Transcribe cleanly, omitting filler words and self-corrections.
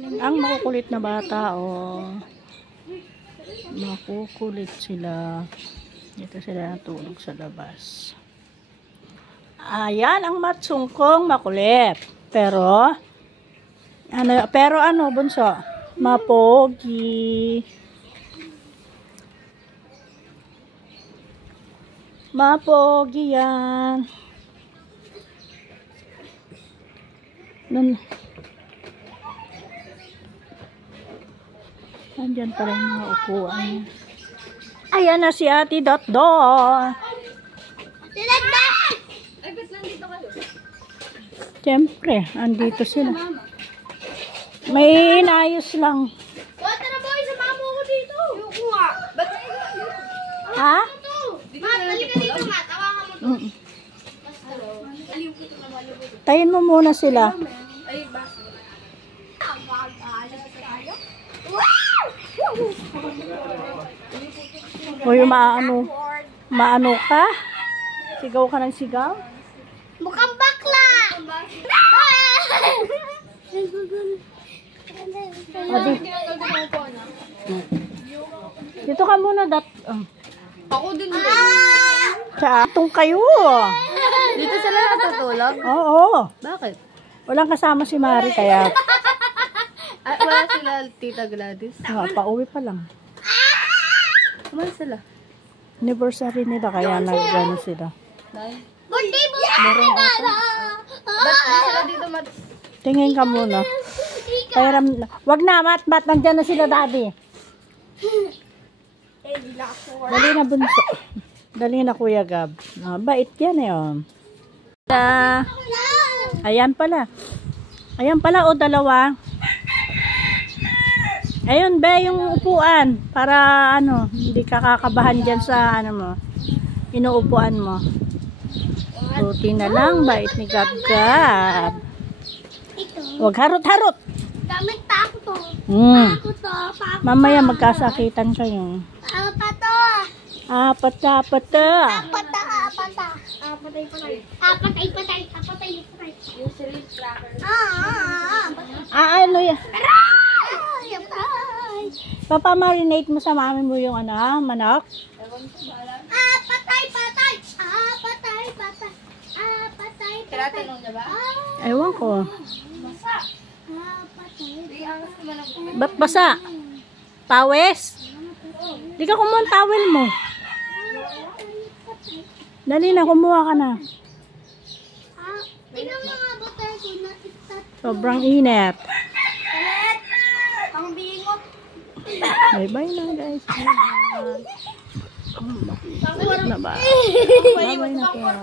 Ang makukulit na bata, oh. Makukulit sila. Dito sila natulog sa labas. Ayan ang matsungkong makulit. Pero ano, bunso? Mapogi. Mapogi yan. Andyan pa rin mga upuan. Ayan na si Ate Dotdot. Ate Dotdot! Ay, ba't nandito kayo? Siyempre, andito sila. May inayos lang. Wata na boy, sama mo ko dito. Yung nga. Ba't na ito? Ha? Mat, halika dito, Mat. Tawakan mo to. Tayin mo muna sila. Ay, basta. O yung maano ka? Sigaw ka ng sigaw? Mukhang bakla! Adi. Dito ka muna, Ako din din. Atong kayo. Dito sila natutulog? Oo. Bakit? Walang kasama si Mari, kaya Wala sila Tita Gladys. pauwi pa lang. Kumain sila. Anniversary nila, kaya nag-gano sila. Dahil? Bundi mo! Ba't sila dito Tingin ka muna. Kaya wag na, Mat, nandyan na sila, Daddy. Dali na, bunso. Dali na, Kuya Gab. Bait yan eh, oh. Ayan pala. Ayan pala, o dalawa. Ayun, be, yung upuan. Para, hindi ka kakabahan dyan sa, inuupuan mo. Buti na lang, bait ni Gab-Gab. Huwag harot-harot. Gamit pa ako to. Ako to. Mamaya magkasakitan kayo. Apat to. Apat to. Apatay. yung cereal cracker. Ano yan? Aray! Papamarinate mo sa mami mo yung manok? Apatay. Kaya tanong niya ba? Ewan ko. Basa. Hindi, angas naman ang Ba't basa? Pawis? Di ka kumuha ang towel mo. Dali na, kumuha ka na. Tingnan mo nga butter ko na itat. Sobrang init. Pang bingot. Bye-bye na, guys. Bye-bye. Na ba? Bye-bye na kayo.